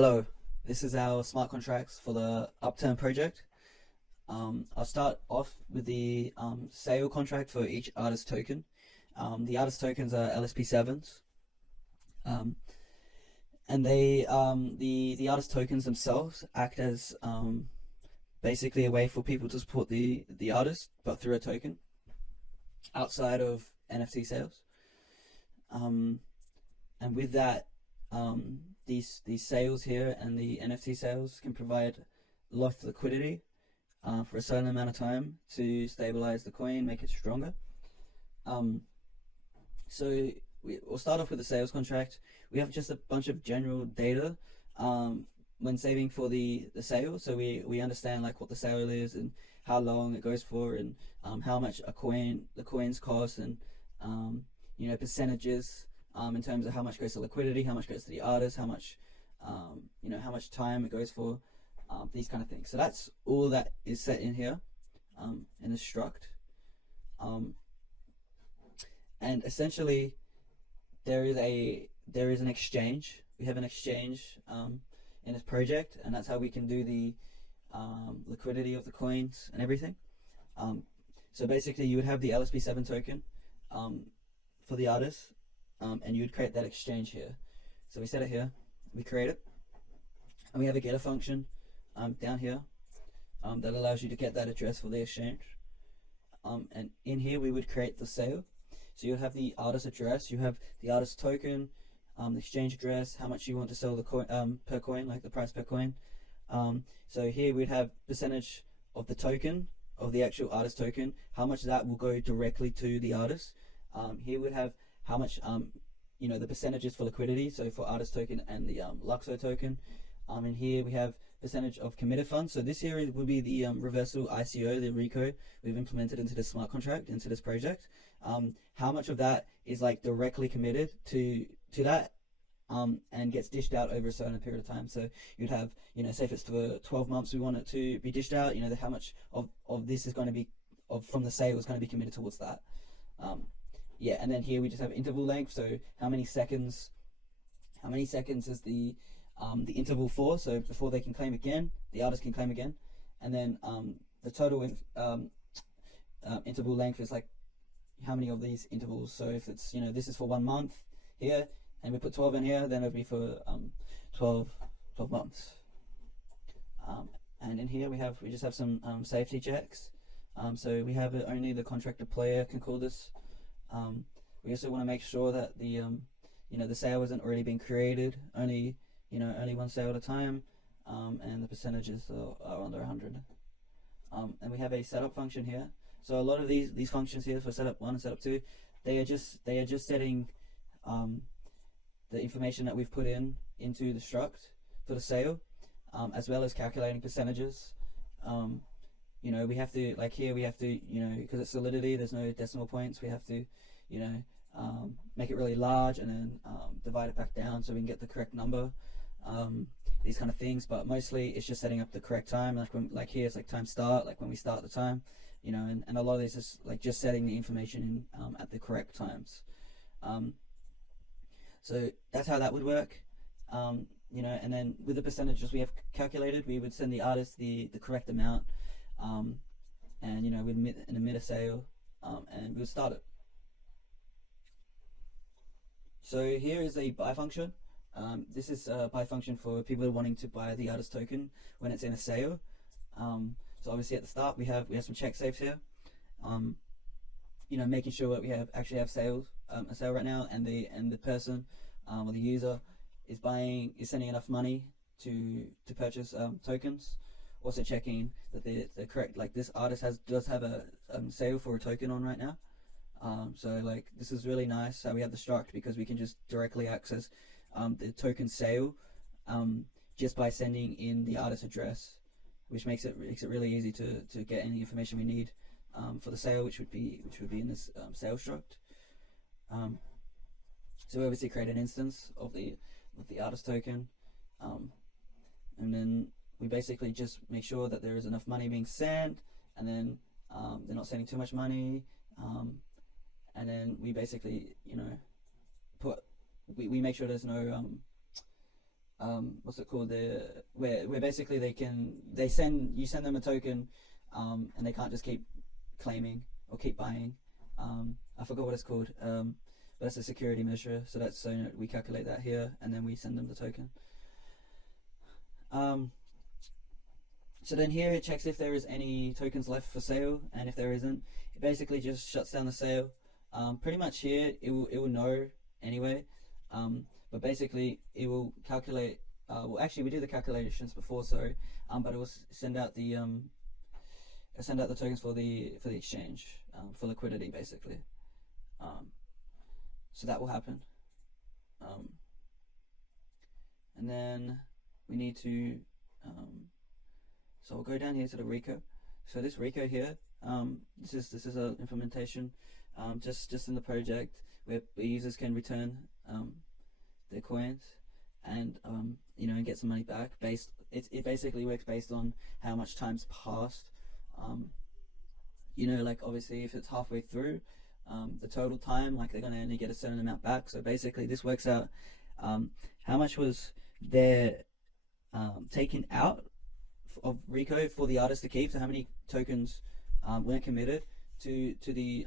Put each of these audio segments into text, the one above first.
Hello, this is our smart contracts for the UP.TURN project. I'll start off with the sale contract for each artist token. The artist tokens are LSP7s, and the artist tokens themselves act as basically a way for people to support the artist, but through a token outside of NFT sales. And with that, these sales here and the NFT sales can provide a lot of liquidity for a certain amount of time to stabilize the coin, make it stronger. So we'll start off with the sales contract. We have just a bunch of general data when saving for the sale. So we understand like what the sale is and how long it goes for, and how much the coins cost, and percentages in terms of how much goes to liquidity, how much goes to the artist, how much how much time it goes for, these kind of things. So that's all that is set in here in the struct. And essentially there is an exchange. We have an exchange in this project, and that's how we can do the liquidity of the coins and everything. So basically you would have the LSP7 token for the artist, and you would create that exchange here. So we set it here, we create it, and we have a getter function down here that allows you to get that address for the exchange. And in here we would create the sale. So you have the artist address, you have the artist token, the exchange address, how much you want to sell the coin per coin, like the price per coin. So here we'd have percentage of the token, of the actual artist token, how much that will go directly to the artist. Here we'd have how much the percentages for liquidity, so for artist token and the LUKSO token. And here we have percentage of committed funds. So this here would be the reversal ICO, the RICO we've implemented into the smart contract, into this project. How much of that is like directly committed to that and gets dished out over a certain period of time. So you'd have, say if it's for 12 months we want it to be dished out, how much of this is going to be from the sale is going to be committed towards that. Yeah, and then here we just have interval length. So how many seconds is the interval for? So before they can claim again, the artist can claim again, and then the total interval length is like how many of these intervals. So if it's this is for 1 month here, and we put 12 in here, then it'll be for 12 months. And in here we just have some safety checks. So we have only the contractor player can call this. We also want to make sure that the the sale hasn't already been created, only one sale at a time, and the percentages are under 100. And we have a setup function here. So a lot of these functions here for setup 1 and setup 2, they are just setting the information that we've put into the struct for the sale, as well as calculating percentages. We have to, like here we have to, because it's solidity, there's no decimal points, we have to make it really large and then divide it back down so we can get the correct number, these kind of things. But mostly it's just setting up the correct time, like here it's like time start, like when we start the time, and a lot of this is like just setting the information in at the correct times. So that's how that would work. And then with the percentages we have calculated, we would send the artist the correct amount, and we'd emit a sale, and we'll start it. So here is a buy function. This is a buy function for people wanting to buy the artist token when it's in a sale. So obviously at the start we have some check safes here, making sure that we actually have a sale right now, and the person or the user is sending enough money to purchase tokens. Also checking that the correct, like this artist does have a sale for a token on right now. So like this is really nice how we have the struct, because we can just directly access the token sale just by sending in the artist address, which makes it really easy to get any information we need for the sale, which would be in this sale struct. So we obviously create an instance of the artist token, and then we basically just make sure that there is enough money being sent, and then they're not sending too much money, and then we basically we make sure there's no what's it called, where basically you send them a token, and they can't just keep claiming or keep buying. I forgot what it's called, but it's a security measure. So that's, so we calculate that here, and then we send them the token. So then here it checks if there is any tokens left for sale, and if there isn't, it basically just shuts down the sale. Pretty much here it will know anyway, but basically it will calculate. Well, actually we did the calculations before, sorry, but it will send out the tokens for the exchange, for liquidity basically. So that will happen, and then we need to. So we'll go down here to the Rico. So this Rico here, this is an implementation, just in the project where users can return their coins, and and get some money back. It basically works based on how much time's passed. Like obviously if it's halfway through the total time, like they're gonna only get a certain amount back. So basically this works out how much was there taken out of Rico for the artist to keep. So how many tokens weren't committed to the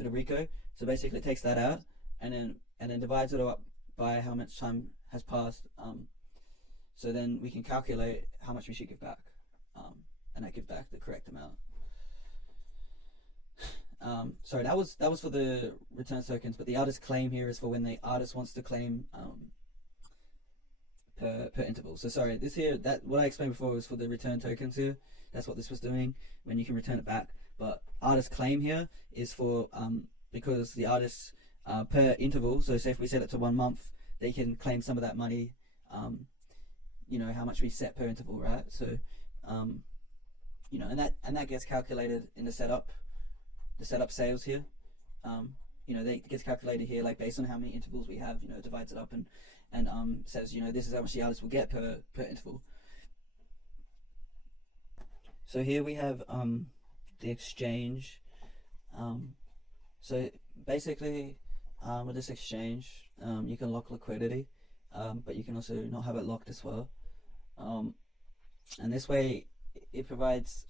Rico. So basically it takes that out and then divides it up by how much time has passed. So then we can calculate how much we should give back, and that gives back the correct amount. Sorry, that was for the return tokens, but the artist claim here is for when the artist wants to claim per interval. So sorry, this here, that what I explained before was for the return tokens here. That's what this was doing, when you can return it back. But artist claim here is for because the artists per interval. So say if we set it to 1 month, they can claim some of that money. How much we set per interval, right? So and that gets calculated in the setup sales here. It gets calculated here, like based on how many intervals we have. Divides it up and says, this is how much the artist will get per interval. So here we have the exchange. So basically with this exchange, you can lock liquidity, but you can also not have it locked as well. And this way it provides,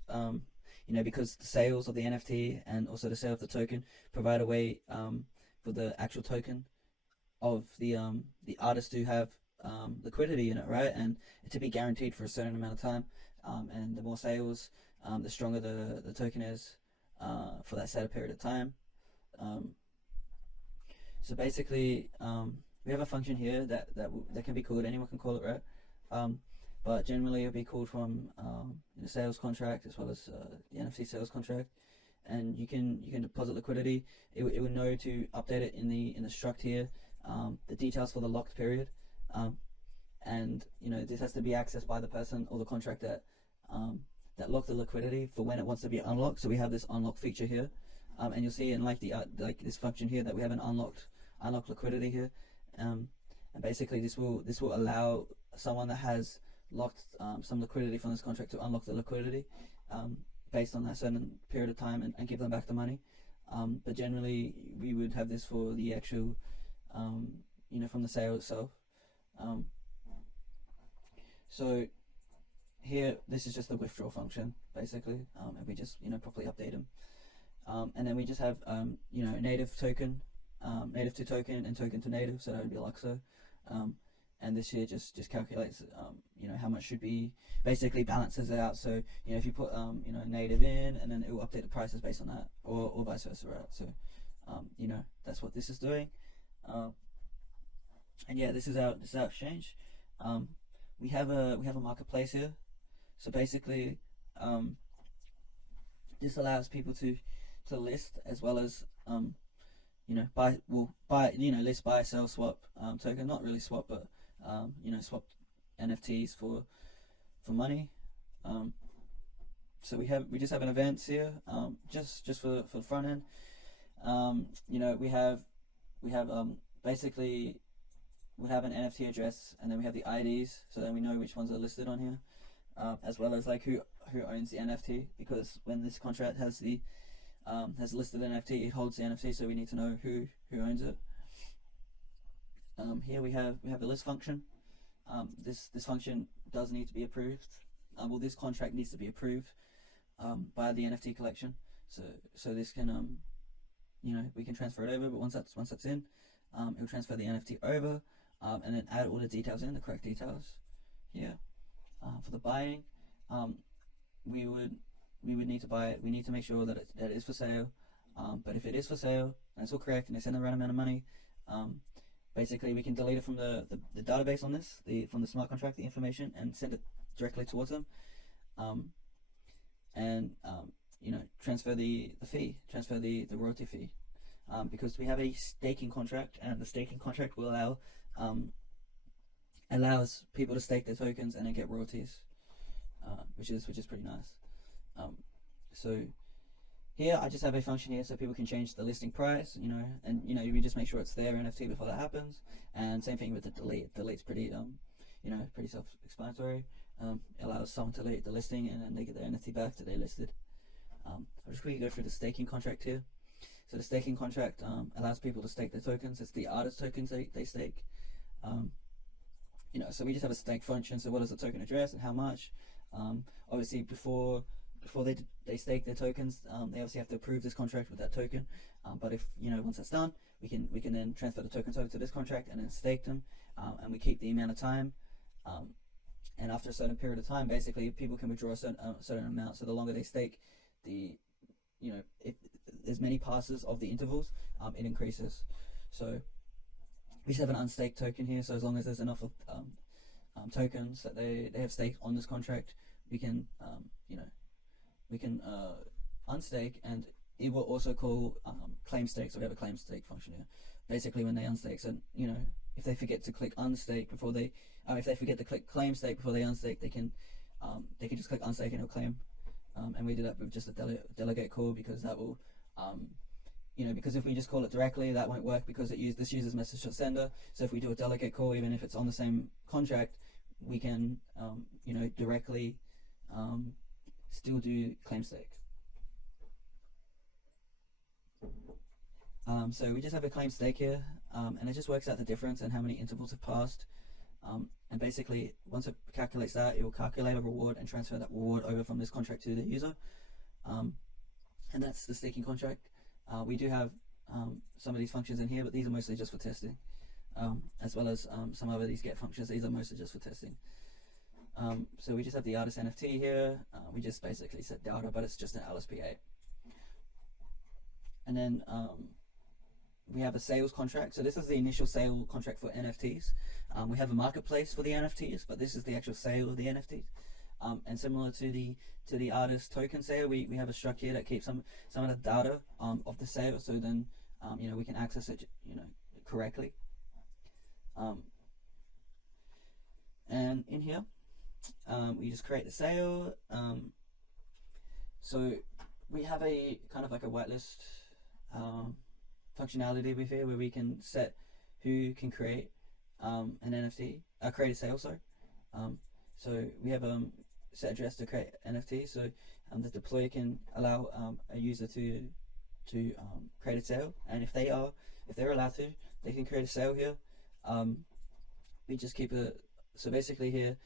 because the sales of the NFT and also the sale of the token provide a way for the actual token of the artist to have liquidity in it, right? And to be guaranteed for a certain amount of time. And the more sales, the stronger the token is for that set period of time. So basically, we have a function here that can be called. Anyone can call it, right? But generally it'll be called from the sales contract as well as the NFT sales contract, and you can deposit liquidity. It will know to update it in the struct here, the details for the locked period, and this has to be accessed by the person or the contract that locked the liquidity for when it wants to be unlocked. So we have this unlock feature here, and you'll see in like this function here that we have an unlocked liquidity here, and basically this will allow someone that has locked some liquidity from this contract to unlock the liquidity based on that certain period of time and give them back the money. But generally we would have this for the actual from the sale itself. So here this is just the withdraw function basically, and we just properly update them, and then we just have native token, native to token, and token to native. So that would be LUKSO. And this here just calculates how much should be, basically balances it out. So if you put native in, and then it will update the prices based on that, or vice versa, right? So that's what this is doing. And yeah, this is our exchange. We have a marketplace here. So basically this allows people to list as well as list, buy, sell, swap token. Not really swap, but swap NFTs for money. So we just have an events here, just for the front end. We have basically we have an NFT address, and then we have the IDs, so then we know which ones are listed on here, as well as like who owns the NFT, because when this contract has the has listed NFT, it holds the NFT, so we need to know who owns it. Here we have the list function, this function does need to be approved. Well, this contract needs to be approved by the NFT collection. So this can we can transfer it over. But once that's in, it will transfer the NFT over, and then add all the details in, the correct details here. For the buying, we would need to buy it. We need to make sure that it is for sale. But if it is for sale and it's all correct and it's in the right amount of money, basically we can delete it from the database on this, from the smart contract, the information, and send it directly towards them, and transfer the fee, transfer the royalty fee, because we have a staking contract, and the staking contract will allows people to stake their tokens and then get royalties, which is pretty nice. So here I just have a function here so people can change the listing price, and we just make sure it's their NFT before that happens. And same thing with the delete. Delete's pretty pretty self-explanatory. Allows someone to delete the listing and then they get their NFT back that they listed. I'll just quickly go through the staking contract here. So the staking contract allows people to stake their tokens. It's the artist tokens they stake. So we just have a stake function. So what is the token address and how much? Obviously before they stake their tokens, they obviously have to approve this contract with that token. But if once that's done, we can then transfer the tokens over to this contract and then stake them, and we keep the amount of time. And after a certain period of time, basically people can withdraw a certain amount. So the longer they stake, if there's many passes of the intervals, it increases. So we just have an unstaked token here. So as long as there's enough of tokens that they have staked on this contract, we can unstake, and it will also call claim stake. So we have a claim stake function here. Basically, when they unstake, so if they forget to click unstake before they, if they forget to click claim stake before they unstake, they can just click unstake and it'll claim. And we do that with just a delegate call, because that will, because if we just call it directly, that won't work, because this uses message to sender. So if we do a delegate call, even if it's on the same contract, we can directly still do claim stake. So we just have a claim stake here, and it just works out the difference and how many intervals have passed. And basically, once it calculates that, it will calculate a reward and transfer that reward over from this contract to the user. And that's the staking contract. We do have some of these functions in here, but these are mostly just for testing, as well as some of these get functions. These are mostly just for testing. So we just have the artist NFT here. We just basically set data, but it's just an LSPA. And then we have a sales contract. So this is the initial sale contract for NFTs. We have a marketplace for the NFTs, but this is the actual sale of the NFTs. And similar to the artist token sale, we have a struct here that keeps some of the data of the sale, so then we can access it correctly. And in here, we just create the sale. So we have a kind of like a whitelist functionality with here, where we can set who can create an NFT, create a sale. Sorry. So we have set address to create NFT. So the deployer can allow a user to create a sale, and if they're allowed to, they can create a sale here. We just keep it. So basically here,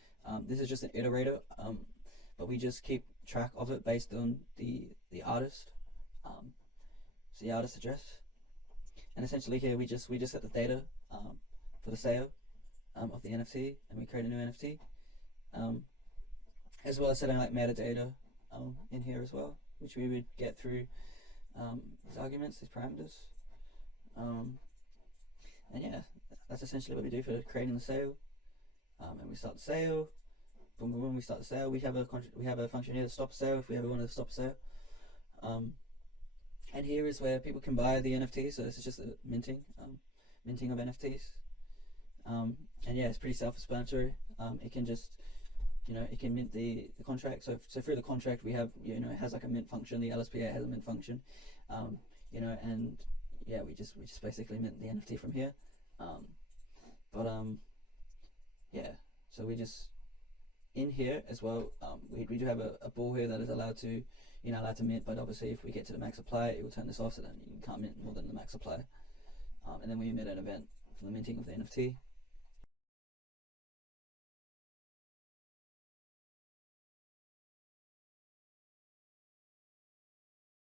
this is just an iterator, but we just keep track of it based on the artist, so the artist address. And essentially here we just set the data for the sale of the NFT, and we create a new NFT, as well as setting like metadata in here as well, which we would get through these arguments, these parameters. And yeah, that's essentially what we do for creating the sale. And we start the sale. Boom, boom, boom. We start the sale. We have a function here to stop a sale if we ever want to stop a sale. And here is where people can buy the NFT. So this is just a minting of NFTs. And yeah, it's pretty self-explanatory. It can just, it can mint the contract. So through the contract we have, it has like a mint function. The LSPA has a mint function. And yeah, we just basically mint the NFT from here. Yeah, so we just, in here as well, we do have a ball here that is allowed to mint, but obviously if we get to the max supply, it will turn this off, so then you can't mint more than the max supply. And then we emit an event for the minting of the NFT.